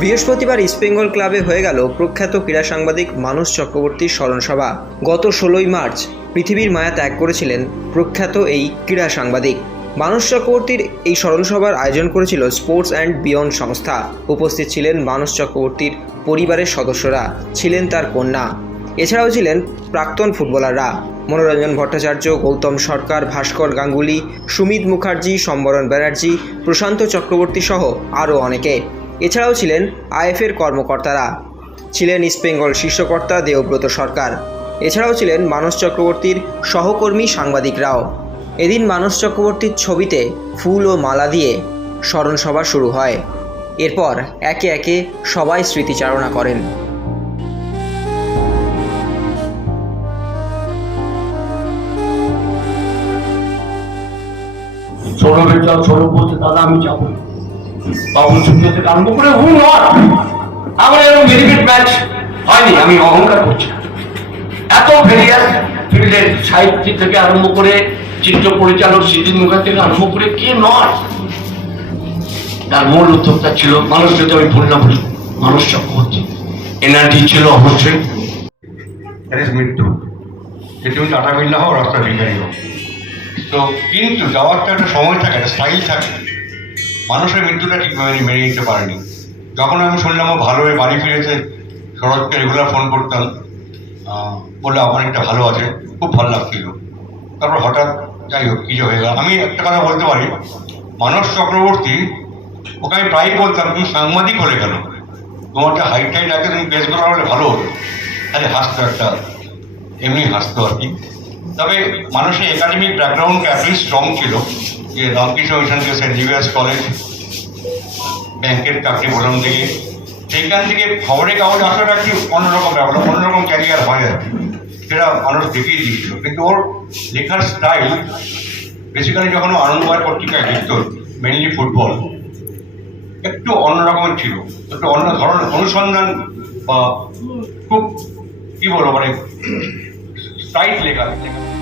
বৃহস্পতিবার ইস্টবেঙ্গল ক্লাবে হয়ে গেল প্রখ্যাত ক্রীড়া সাংবাদিক মানুষ চক্রবর্তীর স্মরণসভা। গত ষোলোই মার্চ পৃথিবীর মায়া ত্যাগ করেছিলেন প্রখ্যাত এই ক্রীড়া সাংবাদিক। মানুষ চক্রবর্তীর এই স্মরণসভার আয়োজন করেছিল স্পোর্টস অ্যান্ড বিয়ন্ড সংস্থা। উপস্থিত ছিলেন মানুষ চক্রবর্তীর পরিবারের সদস্যরা, ছিলেন তার কন্যা। এছাড়াও ছিলেন প্রাক্তন ফুটবলাররা। মনোরঞ্জন ভট্টাচার্য, গৌতম সরকার, ভাস্কর গাঙ্গুলি, সুমিত মুখার্জি, সম্বরণ ব্যানার্জি, প্রশান্ত চক্রবর্তী সহ আরও অনেকে। এছাড়াও ছিলেন আইএফের কর্মকর্তারা। ছিলেন ইস্টবেঙ্গল শীর্ষকর্তা দেবব্রত সরকার। এছাড়াও ছিলেন মানস চক্রবর্তীর সহকর্মী সাংবাদিকরাও। এদিন মানস চক্রবর্তীর ছবিতে ফুল ও মালা দিয়ে স্মরণসভা শুরু হয়। এরপর একে একে সবাই স্মৃতিচারণা করেন। সৌরভের জল সৌরভ বলছে, দাদা আমি যাব। বাবু সূর্য থেকে আরম্ভ করে হু নট আমার এরকম বেনিফিট ম্যাচ হয়নি, আমি অহংকার করছি এত ভেরিয়াস ফিল্ডের সাহিত্য থেকে আরম্ভ করে চিত্র পরিচালক সিদ্দিন মুখার থেকে আরম্ভ করে কে নয়, তার মূল উদ্যোক্তা ছিল মানুষ যদি আমি ভুল না বলি মানুষ চক্রবর্তী। এনার্জি ছিল অবশ্যই। মৃত্যু যে তুমি টাটা বিল্লা হও রাস্তা ভিখারি হও তো কিন্তু যাওয়ার তো একটা সময় থাকে, একটা স্টাইল থাকে। মানুষের মৃত্যুটা ঠিক মেনে নিতে পারেনি। যখন আমি শুনলাম ও ভালো হয়ে বাড়ি ফিরেছে, শরৎকে রেগুলার ফোন করতাম বলল, আমার একটা ভালো আছে, খুব ভালো লাগছিল। তারপর হঠাৎ যাই হোক কিছু হয়ে গেল। আমি একটা কথা বলতে পারি, মানস চক্রবর্তী, ওকে আমি প্রায়ই বলতাম, তুমি সাংবাদিক হলে কেন? তোমার যে হাইট টাইট আছে তুমি বেশ করা হলে ভালো হতো। তাহলে হাসতো একটা, এমনি হাসতো আর কি। তবে মানুষের একাডেমিক ব্যাকগ্রাউন্ডটা এতই স্ট্রং ছিল। যে রামকৃষ্ণ মিশন থেকে সেন্ট জেভিয়ার্স কলেজ ব্যাংকের চাকরি প্রথম থেকে সেইখান থেকে খবরের কাগজ আসাটা একটি অন্যরকম ব্যাপার, অন্যরকম ক্যারিয়ার হয় আর কি। সেটা মানুষ দেখিয়ে দিয়েছিল। কিন্তু ওর লেখার স্টাইল বেসিক্যালি যখন আনন্দবাজার পত্রিকায় লিখত মেনলি ফুটবল একটু অন্যরকমের ছিল, একটু অন্য ধরনের অনুসন্ধান বা খুব, কি বলব মানে স্টাইল লেখা লেখা।